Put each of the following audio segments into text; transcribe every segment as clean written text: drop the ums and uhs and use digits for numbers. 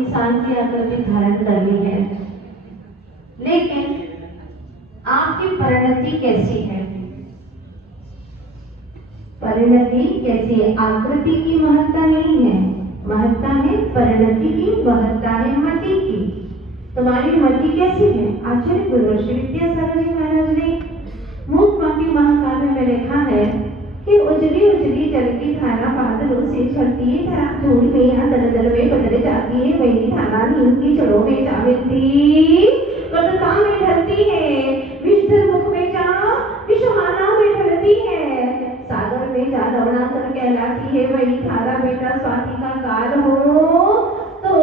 इंसान की आकृति धारण करनी है, लेकिन आपकी परिणति कैसी है? परिणति कैसी है? आकृति की महत्ता नहीं है, महत्ता है परिणति की, महत्ता है मति की। तुम्हारी मति कैसी है? आचार्य गुरुवर्षि विद्यासागर जी महाराज ने मूकमाटी महाकाव्य में लिखा है कि उजली उजली जल की धारा बादलों से चलती है, धारा धूल में यहाँ दल दल में बदल जाती है, वही धारा नींद की जड़ों में जा मिलती, कटुता में ढलती है, विषधर मुख में जा विषहाना में ढलती है, सागर में जा लवणाकर कहलाती है, वही धारा बेटा स्वाति का काल हो तो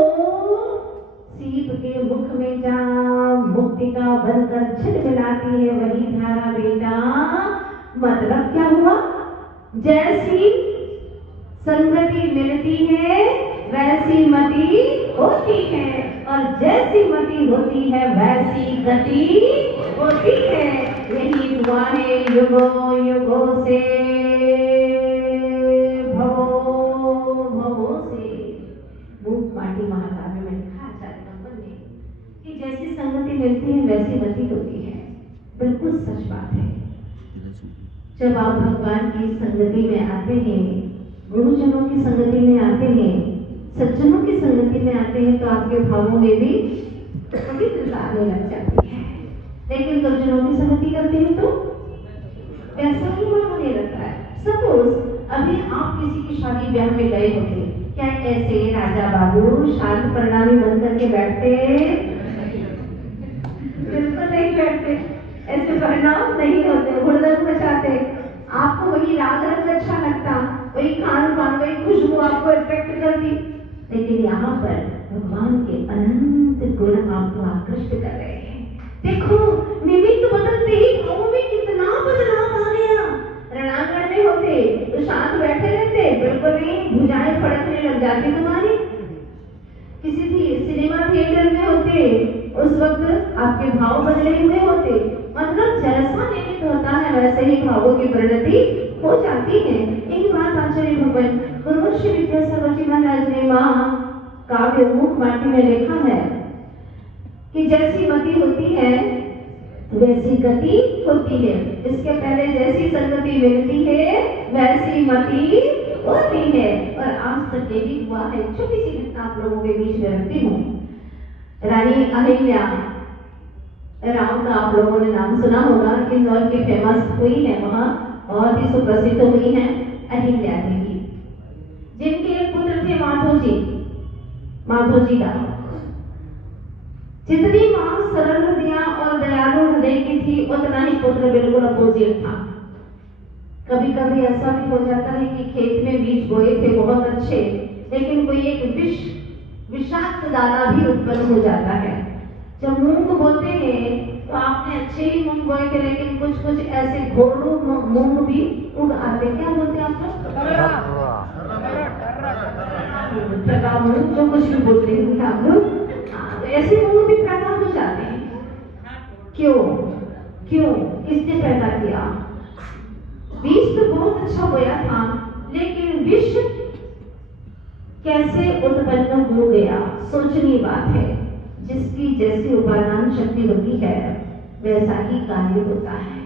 सीप के मुख में जा मुक्ति का बनकर झिलमिलाती है, वही धारा बेटा। मतलब क्या हुआ? जैसी संगति मिलती है वैसी मति होती है, और जैसी मति होती है वैसी गति होती है। यही हुआ है युगों युगों से, भवों भवों से। मूकमाटी महाकाव्य में लिखा आचार्य कंपन ने कि जैसी संगति मिलती है वैसी गति होती है। बिल्कुल सच बात है। जब आप भगवान की संगति में आते हैं, गुरुजनों की संगति में आते हैं, सज्जनों की संगति में आते हैं, तो आपके भावों में भी पवित्रता आने लग जाती है। लेकिन गुरुजनों की संगति करते हैं तो वैसा ही मन होने लगता है। सपोज अभी आप किसी की शादी ब्याह में गए होते, क्या ऐसे राजा बाबू शांत परिणामी बन करके बैठते? बिल्कुल नहीं बैठते, ऐसे परिणाम नहीं होते, हुड़दंग मचाते। आपको वही राग रंग अच्छा लगता, वही खान पान, वही खुशबू आपको अट्रैक्ट करती, लेकिन यहाँ पर भगवान के अनंत गुण आपको आकृष्ट कर रहे हैं। देखो निमित्त बदलते ही भावों में कितना बदलाव आ गया। रणांगण में होते तो शांत बैठे रहते, बिल्कुल नहीं, भुजाएं फड़कने लग जाती तुम्हारी। किसी सिनेमा थिएटर में होते, उस वक्त आपके भाव बदले हुए होते। मतलब जैसा निमित्त होता है वैसे ही भावों की परिणति हो जाती है। एक बात आचार्य भगवान गुरुवर्षि विद्यासागर जी महाराज ने महाकाव्य मूकमाटी में लिखा है कि जैसी मति होती है वैसी गति होती है। इसके पहले जैसी संगति मिलती है वैसी मति होती है। और आज तक यही हुआ है। छोटी सी घटना आप लोगों के बीच में रखती हूँ। रानी अहिल्या, राम का आप लोगों ने नाम सुना होगा, इंदौर की फेमस हुई है, वहाँ बहुत ही सुप्रसिद्ध हुई है अहिल्या देवी, जिनके एक पुत्र थे माधोजी का। जितनी मां सरल हृदय और दयालु हृदय की थी, उतना ही पुत्र बिल्कुल अपोजिट था। कभी कभी ऐसा भी हो जाता है कि खेत में बीज बोए थे बहुत अच्छे, लेकिन कोई एक विषाक्त दाना भी उत्पन्न हो जाता है। जब मूंग बोते हैं तो आपने अच्छे ही मूंग बोए थे, लेकिन कुछ कुछ ऐसे घोड़ू मूंग भी उग आते। क्या बोलते हैं आप लोग? मूंग, जो कुछ भी बोलते हैं आप लोग, ऐसे मूंग भी पैदा हो जाते हैं। क्यों? किसने पैदा किया? बीज तो बहुत अच्छा बोया था, लेकिन विष कैसे उत्पन्न हो गया? सोचनी बात है। जिसकी जैसी उपादान शक्ति होती है वैसा ही कार्य होता है।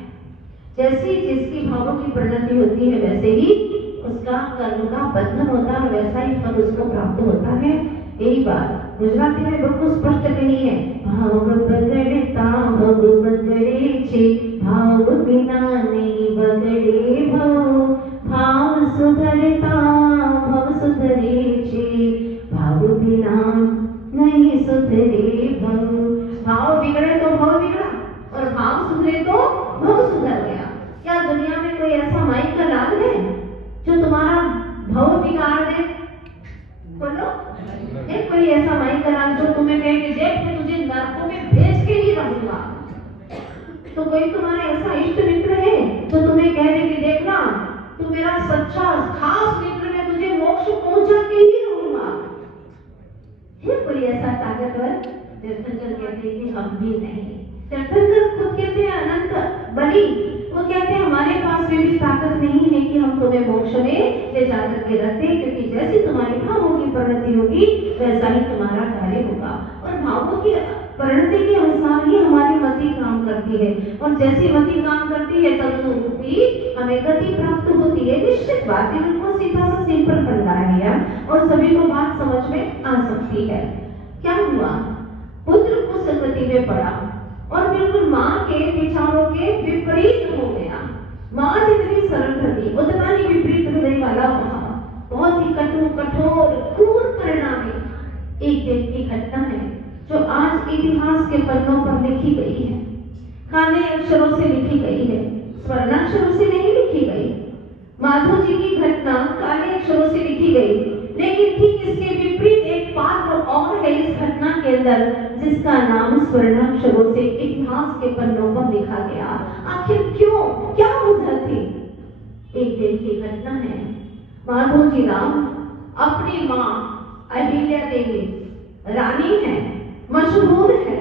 जैसी जिसकी भावों की परिणति होती है वैसे ही उसका कर्म का बंधन होता है, वैसा ही फल उसको प्राप्त होता है। यही बात गुजराती में बिल्कुल स्पष्ट कही है। भाव बगड़े ताव बगड़े छे, भाव बिना नहीं बगड़े भव, भाव सुधरता भव सुधरे छे, भाव बिना नहीं सुधरे भव। भाव बिगड़े तो भव बिगड़ा, और भाव सुधरे तो भव सुधर गया। क्या दुनिया में कोई ऐसा माइक का लाभ है जो तुम्हारा भव बिगाड़ दे? बोलो, एक कोई ऐसा माइक का लाभ जो तुम्हें कहे कि देख मैं तुझे नरकों में भेज के ही रहूंगा। तो कोई तुम्हारा ऐसा इष्ट मित्र है जो तुम्हें कह दे कि देखना तू मेरा सच्चा खास मित्र, मैं तुझे मोक्ष पहुंचा के ही रहूंगा? है कोई ऐसा ताकतवर? तीर्थंकर कहते हैं कि हम भी नहीं। तीर्थंकर खुद कहते हैं अनंत बलि, वो कहते हैं हमारे पास में भी ताकत नहीं है कि हम तुम्हें मोक्ष में ले जाकर के रखते, क्योंकि जैसी तुम्हारी भावों की परिणति होगी वैसा ही तुम्हारा कार्य होगा। और भावों की परिणति के अनुसार ही हमारी मति काम करती है, और जैसी मति काम करती है तदनुरूप ही हमें गति प्राप्त होती है। निश्चित बात है, बिल्कुल सीधा सा सिंपल फंडा है भैया, और सभी को बात समझ में आ सकती है। क्या हुआ, पुत्र को सदगति में पड़ा और बिल्कुल माँ के विचारों के विपरीत हो गया। माँ जितनी सरल रहती उतना ही विपरीत हृदय वाला वहाँ बहुत ही कठोर क्रूर परिणामी एक दिन की घटना है जो आज इतिहास के पन्नों पर लिखी गई है, काले अक्षरों से लिखी गई है, स्वर्णाक्षरों से नहीं लिखी गई। माधव जी की घटना काले अक्षरों से लिखी गई, लेकिन ठीक इसके विपरीत एक पात्र और है इस घटना के अंदर जिसका नाम स्वर्णाक्षरों से इतिहास के पन्नों पर लिखा गया। आखिर क्यों, क्या वजह थी? एक दिन की घटना है। माधोजी राम अपनी माँ अहिल्या देवी रानी है, मशहूर है,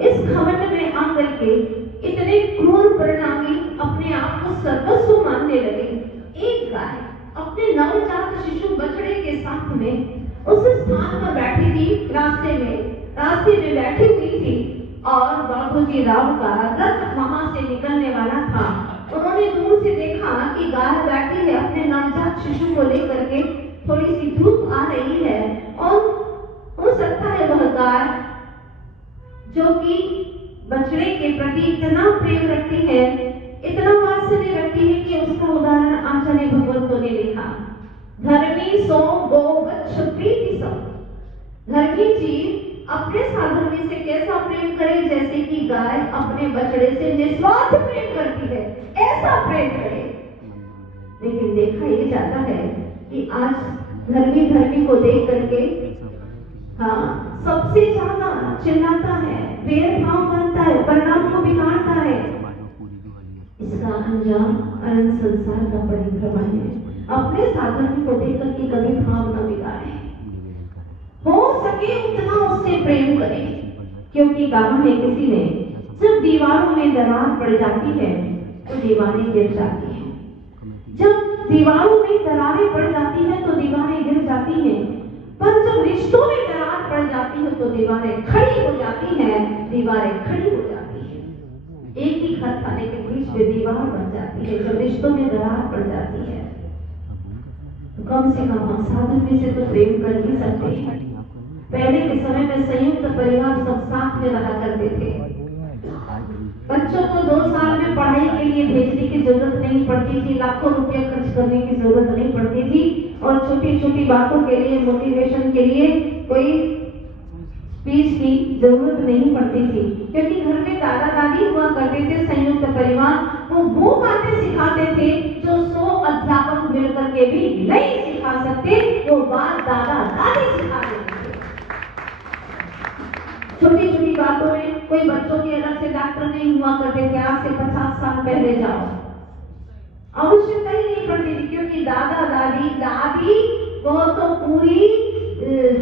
इस घमंड में आकर के इतने क्रूर परिणामी अपने आप को सर्वस्व मानने लगे। एक गाय अपने नवजात शिशु बछड़े के साथ में उस स्थान पर बैठी थी, रास्ते में बैठी हुई थी, और बाबूजी राव का रथ वहां से निकलने वाला था। उन्होंने दूर से देखा कि गाय बैठी है अपने नवजात शिशु को लेकर के, थोड़ी सी धूप आ रही है, और हो सकता है वह गाय जो कि बछड़े के प्रति इतना प्रेम रखती है, इतना वात्सल्य रखती है कि उसका उदाहरण आचार्य भगवंतों ने लिखा, धर्मी सो गोवत्स प्रीति सम। धर्मी जीव अपने साधर्मी से कैसा प्रेम करे, जैसे कि गाय अपने बछड़े से निस्वार्थ प्रेम करती है, ऐसा प्रेम करे। लेकिन देखा ये जाता है कि आज धर्मी को देख करके सबसे ज्यादा चिल्लाता है, भेदभाव करता है, परिणाम को बिगाड़ता है। इसका अंजाम अनंत संसार का परिभ्रमण है। अपने साधर्मी को देख करके कभी भाव न बिगाड़े, हो सके उतना उससे प्रेम करें, क्योंकि कहा है किसी ने, जब दीवारों में दरार पड़ जाती है तो दीवारें गिर जाती हैं। जब दीवारों में दरारें पड़ जाती हैं तो दीवारें गिर जाती हैं, पर जब रिश्तों में दरार पड़ जाती है तो दीवारें खड़ी हो जाती हैं। दीवारें खड़ी हो जाती हैं, एक ही घर था लेकिन बीच में दीवार बन जाती है। जब रिश्तों में दरार पड़ जाती है तो कम से कम हम साधर्मी से तो प्रेम कर ही सकते हैं। पहले के समय में संयुक्त परिवार सब साथ में रहा करते थे। बच्चों को 2 साल में पढ़ाई के लिए भेजने की जरूरत नहीं पड़ती थी, लाखों रुपया खर्च करने की जरूरत नहीं पड़ती थी, और छोटी छोटी बातों के लिए, मोटिवेशन के लिए कोई स्पीच की जरूरत नहीं पड़ती थी, क्योंकि घर में दादा दादी हुआ करते थे, संयुक्त परिवार। वो बातें सिखाते थे जो 100 अध्यापक मिलकर के भी नहीं सिखा सकते, वो बात दादा दादी सिखाते थे। छोटी छोटी बातों में कोई बच्चों के अलग से डॉक्टर नहीं हुआ करते थे। आज से 50 साल पहले जाओ, आवश्यकता ही नहीं पड़ती थी, क्योंकि दादा दादी वो तो पूरी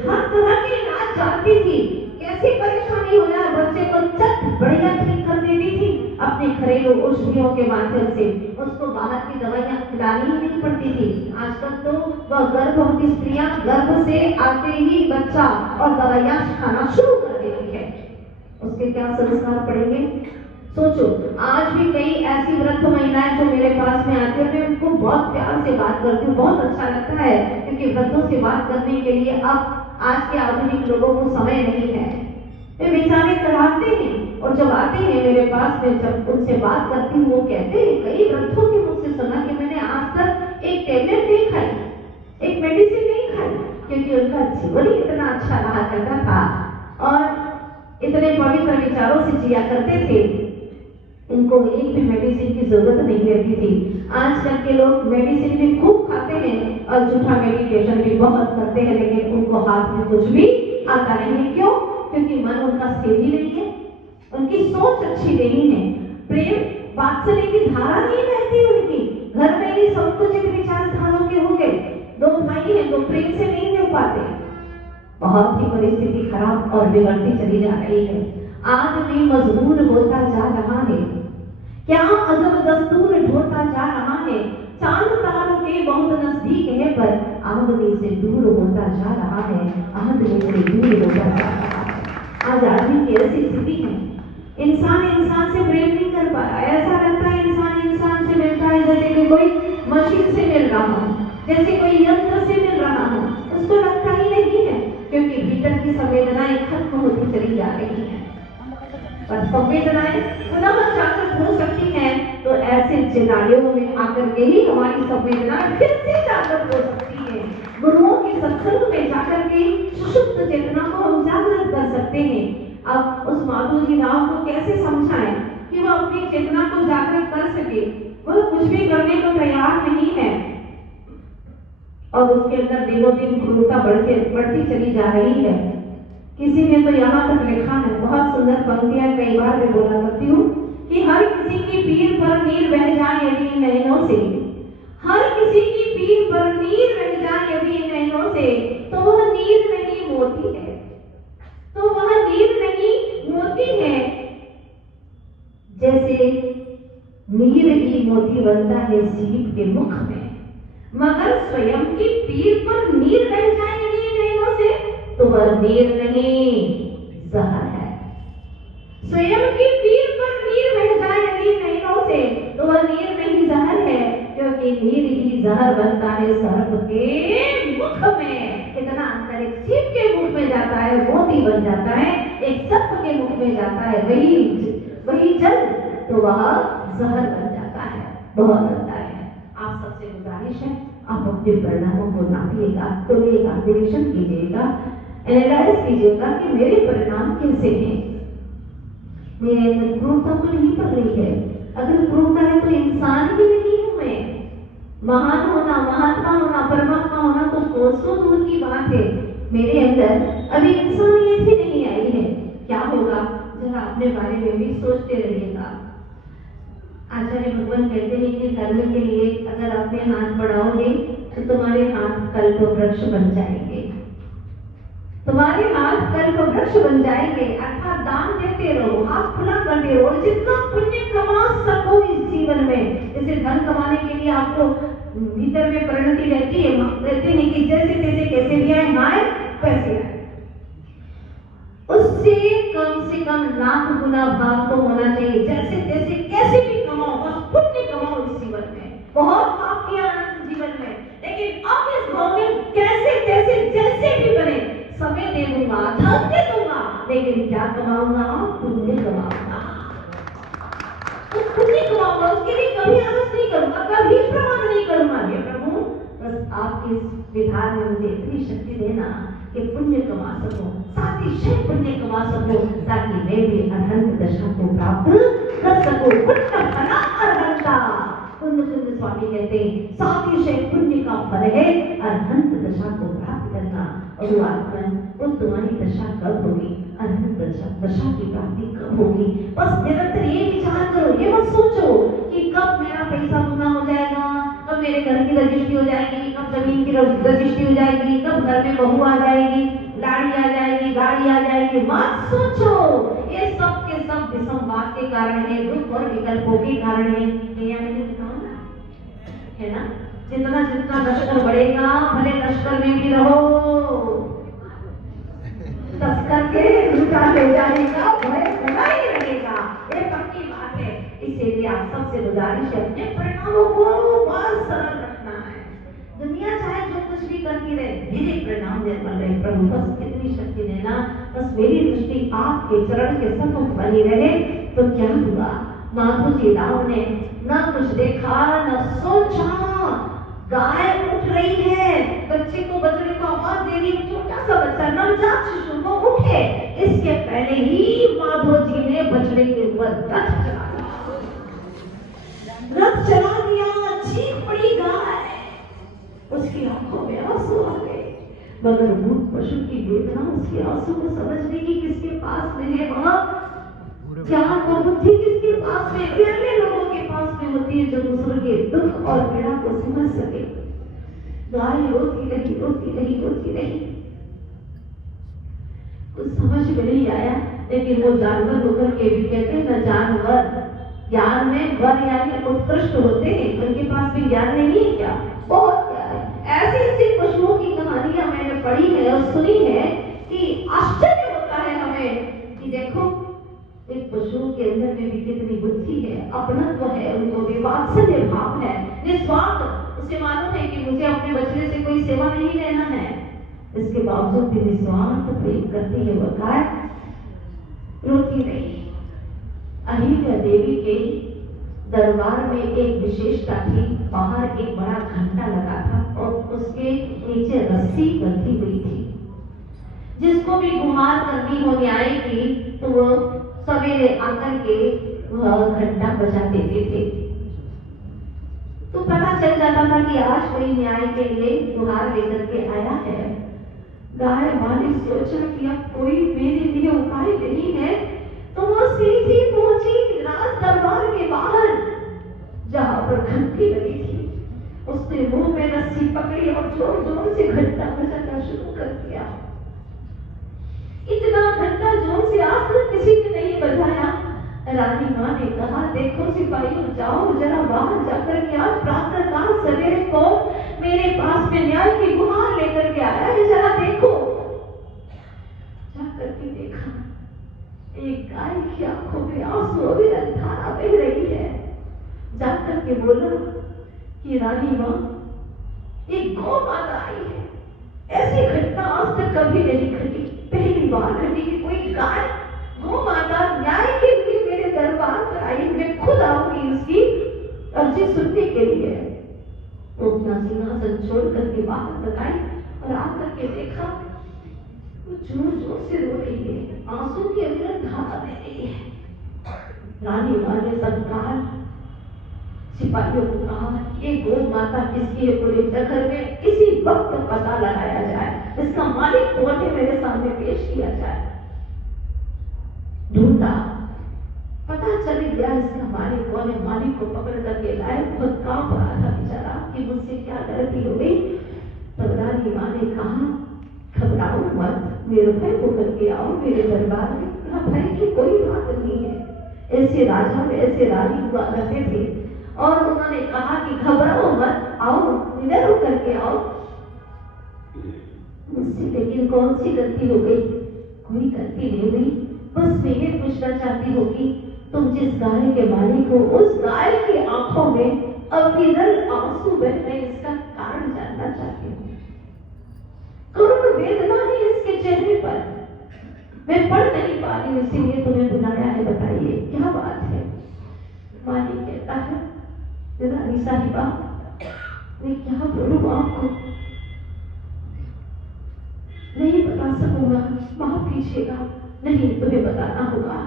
हर तरह की इलाज जानती थी। कैसी परेशानी हो जाए बच्चे को चट बढ़िया ठीक कर देती थी अपने घरेलू औषधियों के माध्यम से। उसको बाहर की दवाइयां खिलानी ही नहीं पड़ती थी। आजकल तो वह गर्भवती स्त्रियां गर्भ से आते ही बच्चा और दवाइयां खाना शुरू कर देती है। उसके क्या संस्कार पड़ेंगे सोचो। आज भी कई ऐसी वृद्ध महिलाएं जो मेरे पास में आती है, मैं उनको बहुत प्यार से बात करती हूँ, बहुत अच्छा लगता है, क्योंकि वृद्धों से बात करने के लिए अब आज के आधुनिक लोगों को समय नहीं है। वे बेचारे कराते हैं, और जब आते हैं मेरे पास में, जब उनसे बात करती हूँ, वो कहते हैं, कई वृद्धों के मुख से सुना कि मैंने आज तक एक टेबलेट नहीं खाई, एक मेडिसिन नहीं खाई, क्योंकि उनका जीवन ही इतना अच्छा रहा करता था और इतने पवित्र विचारों से जिया करते थे, इनको एक भी मेडिसिन की जरूरत नहीं रहती थी। आजकल के लोग मेडिसिन भी खूब खाते हैं और झूठा मेडिटेशन भी बहुत करते हैं, लेकिन उनको हाथ में कुछ भी आता नहीं है। क्यों? क्योंकि मन उनका स्थिर ही नहीं है, उनकी सोच अच्छी नहीं है, प्रेम वात्सल्य की धारा नहीं बहती उनकी। घर में ही संकुचित विचारधाराओं के हो गए, 2 भाई हैं, 2 प्रेम से नहीं रह पाते। बहुत ही परिस्थिति खराब और बिगड़ती चली जा रही है। आदमी मजबूर होता जा रहा है, क्या अजब दस्तूर ढोता जा रहा है। चांद तारों के बहुत नजदीक है पर आमदनी से दूर होता जा रहा है, आमदनी से दूर होता जा रहा है। आज आदमी की ऐसी स्थिति है, इंसान इंसान से प्रेम नहीं कर पा रहा। ऐसा लगता है इंसान इंसान से मिलता है जैसे कि कोई मशीन से मिल रहा हो, जैसे कोई यंत्र से मिल रहा हो। उसको लगता ही नहीं है, क्योंकि भीतर की संवेदनाएं खत्म होती चली जा रही है। पर संवेदनाएं पुनः जागृत हो सकती हैं तो ऐसे सिनारियों में आकर के ही हमारी संवेदनाएं फिर से जागृत हो सकती है। गुरुओं के सत्संग में जाकर के सुषुप्त चेतना को हम जागृत कर सकते हैं। अब उस माधोजी राव को कैसे समझाएं कि वो अपनी चेतना को जागृत कर सके? वो कुछ भी करने को तैयार नहीं है और उसके अंदर दिनों दिन क्रूरता बढ़ती चली जा रही है। किसी ने तो यहाँ तक लिखा है, बहुत सुंदर पंक्तियां, कई बार मैं बोला करती हूँ कि हर किसी की पीर पर नीर बह जाए यदि नैनों से, हर किसी की पीर पर नीर बह जाए यदि नैनों से, तो वह नीर नहीं मोती है, तो वह नीर नहीं मोती है। जैसे नीर ही मोती बनता है सीप के मुख में, मगर स्वयं की पीर पर नीर बह जाए यदि नैनों से, तो वह नीर नहीं जहर है। स्वयं की पीर पर नीर बह जाए यदि नैनों से, तो वह नीर नहीं जहर है, क्योंकि नीर ही जहर बनता है सर्प के मुख में। कितना अंतर, एक सीप के मुख में जाता है मोती बन जाता है, एक सर्प के मुख में जाता है वही जल, तो वह जहर बन जाता है। बहुत अंतर है। आप सबसे गुजारिश है, आप अपने परिणामों को नापिएगा, तोलिएगा, निरीक्षण कीजिएगा, एनालाइज कीजिएगा कि मेरे परिणाम कैसे हैं। मेरे अंदर क्रूरता तो नहीं पड़ रही है। अगर क्रूरता है तो इंसान ही नहीं हूं मैं। महान होना, महात्मा होना, परमात्मा होना तो कोसों दूर की बात है। मेरे अंदर अभी इंसानियत ही नहीं आई है। क्या होगा, जरा अपने बारे में भी सोचते रहिएगा। आचार्य भगवान कहते हैं कि धर्म के लिए अगर अपने हाथ बढ़ाओगे तो तुम्हारे हाथ कल्प वृक्ष बन जाएंगे, तुम्हारे हाथ कल्प वृक्ष बन जाएंगे। अर्थात दान देते रहो, हाथ खुला करते रहो, और जितना पुण्य कमा सको इस जीवन में। जैसे धन कमाने के लिए आपको भीतर में परिणति रहती है, कहते हैं कि जैसे तैसे कैसे भी आए पैसे आए, उससे कम से कम लाख गुना भाग तो होना चाहिए। जैसे तैसे कैसे भी कमाओ, बस पुण्य कमाओ इस जीवन में। बहुत पाप किया अनंत जीवन में, लेकिन अब इस भाव में कैसे तैसे जैसे भी बने, समय दे दूंगा, धन दे दूंगा, लेकिन क्या कमाऊंगा? पुण्य कमाऊंगा। तो पुण्य कमाऊंगा, उसके लिए कभी आलस नहीं करूंगा, कभी प्रमाण नहीं करूंगा। हे प्रभु, बस आपके इस विधान में मुझे इतनी शक्ति देना कि पुण्य कमा सकूं, सातिशय पुण्य कमा सकूं, ताकि मैं भी अनंत दशा को प्राप्त कर सकूं। पुण्य फला अरहंता, पुण्य स्वामी कहते हैं सातिशय पुण्य का फल है अनंत दशा को प्राप्त करना। और आत्मन, वो तुम्हारी दशा कब होगी? अनंत दशा की प्राप्ति कब होगी? बस निरंतर ये विचार करो, ये मत सोचो कि कब मेरा पैसा पूरा हो जाएगा, कब मेरे घर की रजिस्ट्री हो जाएगी, कब जमीन की रजिस्ट्री हो जाएगी, कब घर में बहू आ जाएगी, लाड़ी आ जाएगी, गाड़ी आ जाएगी। मत सोचो, ये सब के सब विसंवाद के कारण है, दुख और विकल्पों के कारण है। है ना? जितना जितना लश्कर बढ़ेगा, भले लश्कर में भी रहो, तस्कर के लुटा ले जाएगा, भय बना ही रहेगा। ये पक्की बात है। इसीलिए आप सबसे गुजारिश है, अपने परिणामों को बहुत सरल रखना है। दुनिया चाहे जो कुछ भी करती रहे, मेरे परिणाम निर्मल रहे। प्रभु बस इतनी शक्ति देना, बस मेरी दृष्टि आपके चरण के सम्मुख बनी रहे। तो क्या हुआ? माधोजी राव ने न कुछ देखा न सोचा, गाय उठ रही है, बच्चे को बछड़े को आवाज दे रही, छोटा सा बच्चा नवजात शिशु वो उठे, इसके पहले ही माधोजी ने बछड़े के ऊपर रथ चला दिया। चीख पड़ी गाय, उसकी आंखों में आंसू आ गए, मगर मूक पशु की वेदना उसके आंसू को समझने की किसके पास में है? वह ज्ञान और बुद्धि किसके पास में? विरले लोगों के पास में होती है जो दूसरों के दुख और पीड़ा को समझ सके। गाय रोती रही, रोती रही, रोती रही, कुछ समझ में नहीं आया। लेकिन वो जानवर होकर के भी कहते हैं ना, जानवर ज्ञान में वर यानी उत्कृष्ट होते हैं, उनके पास भी ज्ञान नहीं है क्या? बहुत ज्ञान है। ऐसी ऐसी पशुओं की कहानियां मैंने पढ़ी है और सुनी है कि आश्चर्य होता है हमें कि देखो एक पशुओं के अंदर में भी कितनी बुद्धि है, अपनत्व है, उनको भी वात्सल्य भाव है, निस्वार्थ। उसे मालूम है कि मुझे अपने बछड़े से कोई सेवा नहीं लेना है, इसके बावजूद भी निस्वार्थ प्रेम करती है। वो गाय रोती नहीं। अहिल्या देवी के दरबार में एक विशेषता थी, बाहर एक बड़ा घंटा लगा था और उसके नीचे रस्सी बंधी हुई थी। जिसको भी गुहार करनी हो न्याय की तो वो सवेरे आकर के वह घंटा बजा देते थे। तो पता चल जाता था कि आज कोई न्याय के लिए गुहार लेकर के आया है। गाय मालिक सोचा कि अब कोई मेरे लिए उपाय नहीं है, तो वो सीधी पहुंची राज दरबार के बाहर जहां पर घंटी लगी थी। उसने मुंह में रस्सी पकड़ी और जोर जोर से घंटा बजाना शुरू कर दिया। इतना घंटा जोर से आज तक किसी ने नहीं बजाया। रानी माँ ने कहा, देखो सिपाहियों, जाओ जरा बाहर जाकर के आज प्रातः काल सवेरे को मेरे पास में न्याय की गुहार लेकर के आया है, जरा देखो। जाकर के देखा, एक गाय की आंखों में आंसू अविरत धारा बह रही है। जाकर के बोला कि रानी माँ, एक गौ माता आई है, ऐसी घटना आज तक कभी नहीं घटी, पहली बार घटी कि कोई गाय गौ माता न्याय के लिए मेरे दरबार पर आई। मैं खुद आऊंगी उसकी अर्जी सुनने के लिए। वो अपना सिंहासन छोड़ करके बाहर तक आई और आकर के देखा वो जोर जोर से रो रही है, आंसू की अविरत धारा बह रही है। रानी माँ ने सब सिपाहियों को कहा, ये गौ माता किसकी है, पूरे नगर में इसी वक्त पता लगाया जाए, इसका मालिक कौन है मेरे सामने पेश किया जाए। ढूंढा, पता चल गया इसका मालिक कौन है। मालिक को पकड़ करके लाए। बहुत कांप रहा था बेचारा कि मुझसे क्या गलती हो गई। तब रानी माँ ने कहा, घबराओ मत, निर्भय होकर के आओ मेरे दरबार में, भय की कोई बात नहीं है। ऐसे राजा में ऐसे रानी हुआ करते थे और उन्होंने कहा कि घबराओ मत, आओ निडर होकर के आओ। मुझसे लेकिन कौन सी गलती हो गई? कोई गलती नहीं हुई, बस मैं ये पूछना चाहती हूँ कि तुम जिस गाय के मालिक हो, उस गाय की आंखों में अविरल आंसू बह रहे, इसका कारण जानना चाहती हूँ। करुण वेदना है इसके चेहरे पर, मैं पढ़ नहीं पा रही, इसीलिए तुम्हें बुलाया है, बताइए क्या बात है। मालिक कहता है, रानी साहिबा, मैं क्या बोलूं आपको, नहीं बता सकूंगा, माफ कीजिएगा, नहीं तुम्हें बताना होगा।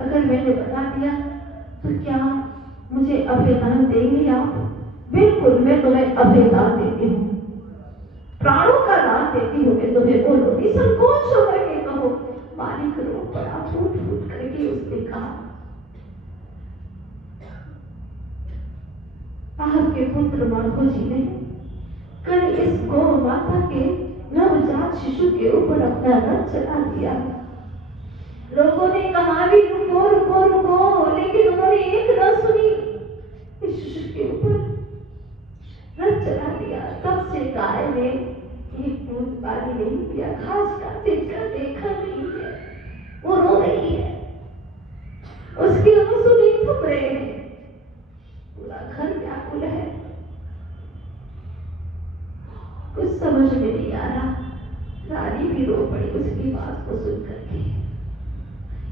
अगर मैंने बता दिया तो क्या मुझे अभयदान देंगे आप? बिल्कुल, मैं तुम्हें अभयदान देती हूँ, प्राणों का दान देती हूँ मैं तुम्हें, बोलो निसंकोच होकर के कहो। मालिक रो पड़ा, फूट फूट करके उसने कहा, आपके पुत्र माधो जी ने कल इस गौ माता के नवजात शिशु के ऊपर अपना रथ चला दिया। लोगों ने कहा भी रुको रुको रुको, लेकिन उन्होंने एक न सुनी, इस शिशु के ऊपर रथ चला दिया। तब से गाय ने एक बूंद पानी नहीं पिया, घास का तिनका देखा नहीं है, वो रो रही है, उसके आंसू नहीं थम रहे हैं, पूरा घर व्याकुल है। कुछ समझ में नहीं आ रहा। रानी भी रो पड़ी उसकी बात को सुन करके।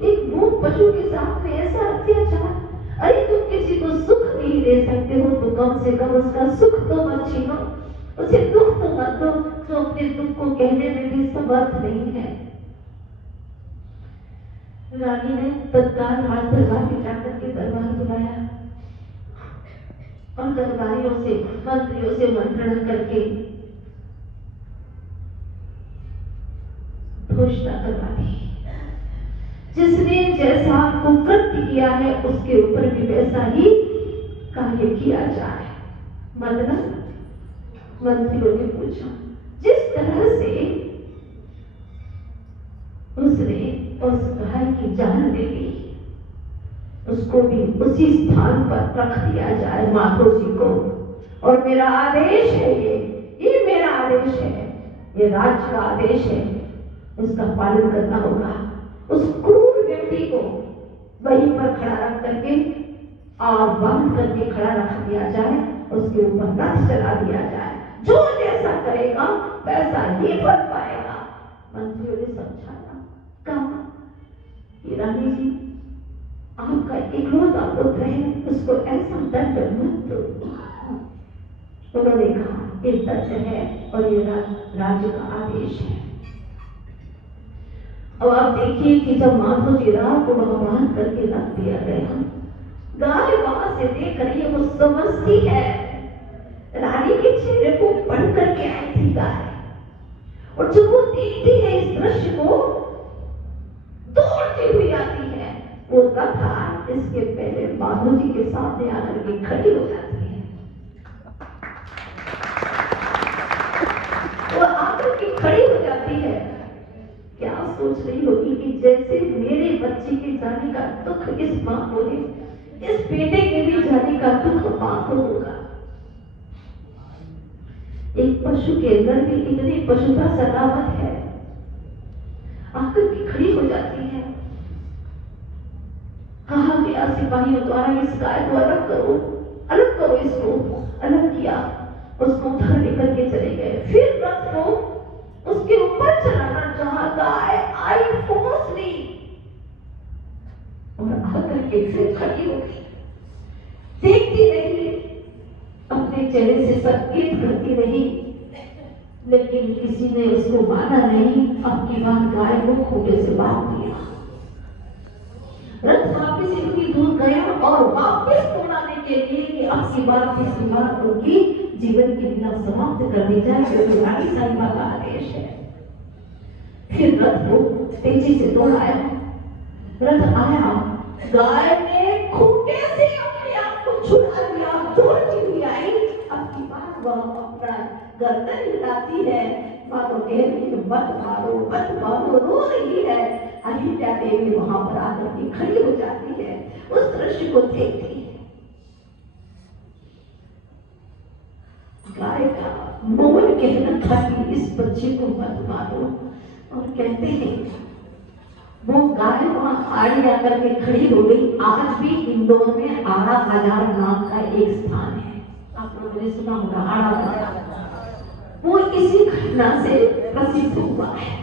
एक मूक पशु के साथ में ऐसा अत्याचार, अरे तुम किसी को सुख नहीं दे सकते हो तो कम से कम उसका सुख तो मत छीनो, उसे दुख तो मत दो जो अपने दुख को कहने में भी समर्थ नहीं है। रानी ने तत्काल राज दरबार में जाकर के दरबार बुलाया और दरबारियों से मंत्रियों से मंत्रणा करके घोषणा करवा दी, जिसने जैसा कुकृत्य किया है उसके ऊपर भी वैसा ही कार्य किया जाए। मतलब मंत्रियों ने पूछा, जिस तरह से उसने उस गाय की जान ले ली, उसको भी उसी स्थान पर रख दिया जाए माधव जी को। और मेरा आदेश है, ये मेरा आदेश है, ये राज्य का आदेश है, उसका पालन करना होगा। उस क्रूर व्यक्ति को वहीं पर खड़ा रख करके और बंद करके खड़ा रख दिया जाए, उसके ऊपर रथ चला दिया जाए। जो जैसा करेगा वैसा ही फल पाएगा। मंत्रियों ने समझाया, कहा रानी जी, आपका इकलौता पुत्र है, उसको ऐसा दंड मत दो। उन्होंने कहा ये दंड है और ये राज्य का आदेश है। अब आप देखिए कि जब माधव जी राम को वहां बांध करके रख दिया गया, गाय वहां से देख रही है, वो समझती है रानी के चेहरे को बंद करके आई थी गाय। और जब वो देखती है इस दृश्य को, दौड़ती हुई आती है। वो रथा इसके पहले माधव जी के सामने आकर के खड़ी हो जाती है। वो आकर के खड़ी हो जाती है। क्या सोच रही होगी कि जैसे मेरे बच्चे के जाने का दुख इस मां को है, इस बेटे के भी जाने का दुख मां को होगा। एक पशु के अंदर भी इतनी पशुता सलामत है, आकर के खड़ी हो जाती है। कहा गया सिपाहियों द्वारा इस गाय को अलग करो इसको। अलग किया, उसको उधर लेकर के चले गए। फिर रथ को उसके ऊपर चलाना चाहा, गाय आई फोर्सली और आकर के फिर खड़ी हो गई। देखती रही, अपने चेहरे से संकेत करती रही, लेकिन किसी ने उसको माना नहीं। अब की बात गाय को खूंटे से बांध दिया। रथ वापिस इतनी दूर गया और वापिस दौड़ाने के लिए कि अब की बार उनकी जीवन की लीला समाप्त कर दी जाए, क्योंकि रानी साहिबा का आदेश है। फिर रथ को तेजी से दौड़ाया। रथ आया, गाय ने खूंटे से अपने आप को छुड़ा लिया, दौड़ती हुई आई। अब की बार वह अपना गर्दन हिलाती है, मानो कह रही है मत मारो, रो रही है। अहिल्या देवी वहां पर आकर के खड़ी हो जाती है, उस दृश्य को देखती है। गाय का मोहन कहना था कि इस बच्चे को मत मारो, और कहते हैं वो गाय वहां आड़ी आकर के खड़ी हो गई। आज भी इंदौर में आड़ा बाजार नाम का एक स्थान है, आप लोगों ने सुना होगा आड़ा बाजार। वो इसी घटना से प्रसिद्ध हुआ है।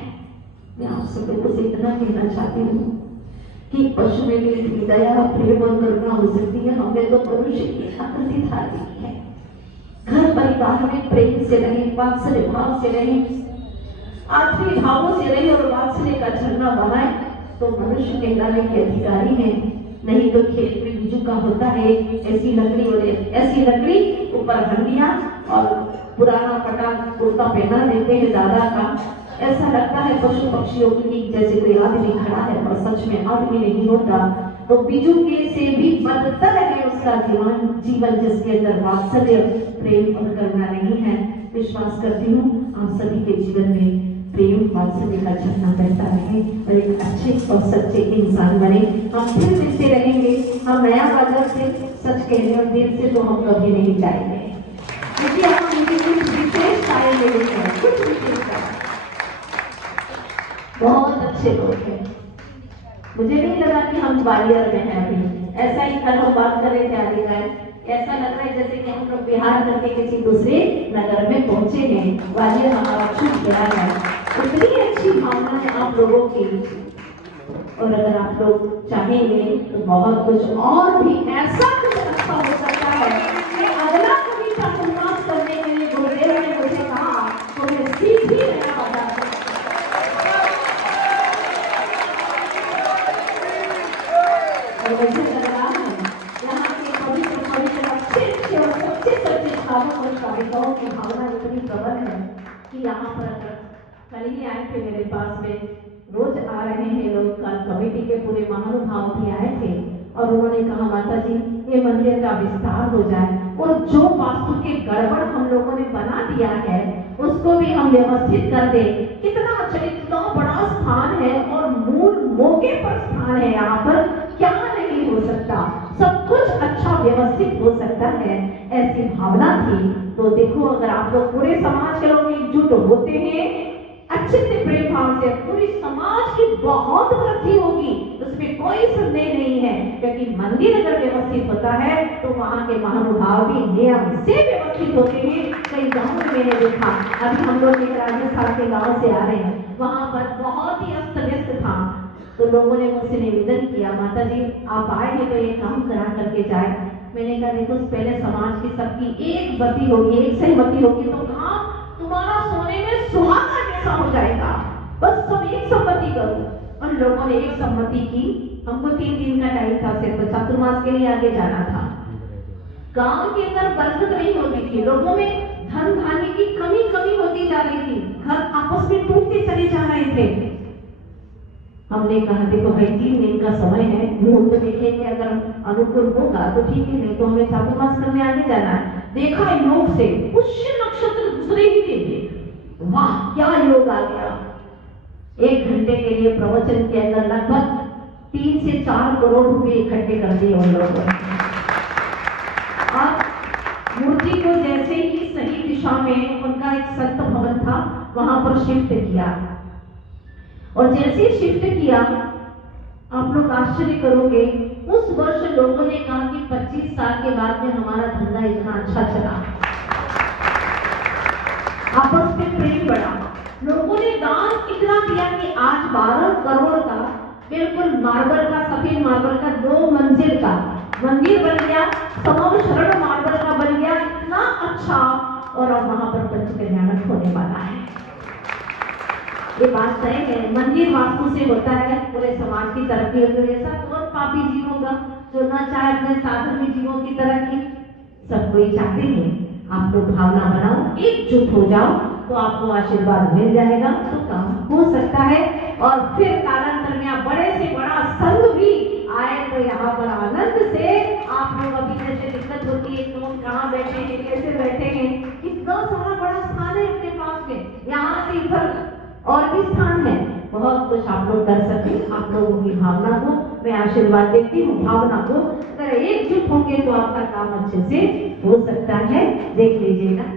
मैं आप सब लोगों से इतना कहना चाहती हूँ कि पशु में भी इतनी दया, प्रेम और करुणा हो सकती है। हमने तो मनुष्य की आकृति धारण की है। घर परिवार में प्रेम से रहे, वात्सल्य भाव से रहे, आत्मीय भावों से रहे और वात्सल्य का झरना बनाए तो मनुष्य कहलाने के अधिकारी हैं। नहीं तो खेत में बिजू का होता है ऐसी लकड़ी, और ऐसी लकड़ी ऊपर हंडिया और पुराना पटा कुर्ता पहना देते हैं दादा का। ऐसा लगता है पशु पक्षियों की जैसे कोई आदमी खड़ा है, और सच में आदमी नहीं होता। तो बिजू के से भी बदतर है उसका जीवन जिसके अंदर वात्सल्य, प्रेम और करुणा नहीं है। विश्वास करती हूँ आप सभी के जीवन में प्रेम वात्सल्य का झरना बहता रहे और एक अच्छे और सच्चे इंसान बने। हम फिर मिलते रहेंगे। हम नया बाजार से सच कहने और दिल से तो हम कभी नहीं जाएंगे, क्योंकि हम उनकी कुछ विशेष कार्य लेते हैं, कुछ विशेषता। बहुत अच्छे लोग हैं। मुझे नहीं लगा कि हम ग्वालियर में हैं अभी। ऐसा ही कल हम बात कर रहे थे आगे गाय, ऐसा लग रहा है जैसे कि हम लोग बिहार करके किसी दूसरे नगर में पहुंचे हैं। ग्वालियर हमारा छूट गया है। इतनी अच्छी भावना है आप लोगों की, और अगर आप लोग चाहेंगे तो बहुत कुछ और भी ऐसा कुछ अच्छा हो सकता है कि अगला कभी का सम्मान करने के लिए गुरुदेव ने मुझे कहा तो मैं सीख ही नया बता। मुझे लग रहा है यहाँ के पवित्र अच्छे और सच्चे छात्रों और कविताओं की भावना इतनी प्रबल है कि यहाँ पर कल ही आए थे मेरे पास में, रोज आ रहे हैं लोग, कमेटी के पूरे महानुभाव भी आए थे और उन्होंने कहा माता जी ये मंदिर का विस्तार हो जाए और जो वास्तु के गड़बड़ हम लोगों ने बना दिया है उसको भी हम व्यवस्थित कर दें। कितना अच्छा, इतना बड़ा स्थान है और मूल मौके पर स्थान है यहाँ पर। क्या नहीं हो सकता, सब कुछ अच्छा व्यवस्थित हो सकता है, ऐसी भावना थी। तो देखो, अगर आप लोग पूरे समाज के लोग एकजुट होते हैं अच्छे से प्रेम भाव से, पूरी समाज की बहुत वृद्धि होगी, उसमें कोई संदेह नहीं है। क्योंकि मंदिर अगर व्यवस्थित होता है तो वहाँ के महानुभाव भी नियम से व्यवस्थित होते हैं। कई गाँव में मैंने देखा, अभी हम लोग एक राजस्थान के गाँव से आ रहे हैं, वहाँ पर बहुत ही अस्त व्यस्त था। तो लोगों ने मुझसे निवेदन किया, माता जी आप आए हैं तो ये काम करा करके जाए। मैंने कहा देखो, पहले समाज की सबकी एक बत्ती होगी, एक सहमति होगी तो काम तुम्हारा सोने में सुहागा जैसा हो जाएगा। बस सब एक सम्मति करो। और लोगों ने एक सम्मति की। हमको 3 दिन का टाइम था, सिर्फ चातुर्मास के लिए आगे जाना था। गांव के अंदर बरकत नहीं होती थी, लोगों में धन धान्य की कमी होती जा रही थी, घर आपस में टूटते चले जा रहे थे। हमने कहा देखो भाई 3 दिन का समय है, मुहूर्त तो देखेंगे, अगर अनुकूल होगा तो ठीक है, नहीं तो हमें चातुर्मास करने आगे जाना है। देखा योग से पुष्य नक्षत्र दूसरे ही दिन, वाह क्या योग आ गया। 1 घंटे के लिए प्रवचन के अंदर लगभग 3 से 4 करोड़ रुपए इकट्ठे कर दिए उन लोगों ने। और मूर्ति को जैसे ही सही दिशा में, उनका एक संत भवन था, वहां पर शिफ्ट किया। और जैसे ही शिफ्ट किया, आप लोग आश्चर्य करोगे, उस वर्ष लोगों ने कहा कि 25 साल के बाद में हमारा धंधा इतना अच्छा चला, आपस में प्रेम बढ़ा। लोगों ने दान इतना दिया कि आज 12 करोड़ का बिल्कुल मार्बल का, सफेद मार्बल का 2 मंजिल का मंदिर बन गया, समग्र शरण मार्बल का बन गया, इतना अच्छा। और अब वहां पर पंच कल्याणक होने वाला है। ये बात तय है, मंदिर वास्तु से होता है, पूरे समाज की तरक्की होगी। ऐसा कौन पापी जीव होगा जो ना चाहे अपने साधन में जीवों की तरक्की? सब कोई चाहते हैं। आप लोग भावना बनाओ, एकजुट हो जाओ तो आपको आशीर्वाद मिल जाएगा, तो काम हो सकता है। और फिर कालांतर में आप बड़े से बड़ा संघ भी आए तो यहाँ पर आनंद से आप लोग, अभी जैसे दिक्कत होती है कौन कहाँ बैठे हैं, कैसे बैठे हैं, कितना सारा बड़ा स्थान है अपने पास में, यहाँ से इधर और भी स्थान है, बहुत कुछ आप लोग कर सके। आप लोगों की भावना को मैं आशीर्वाद देती हूँ। भावना को अगर एकजुट होंगे तो आपका काम अच्छे से हो सकता है। देख लीजिएगा।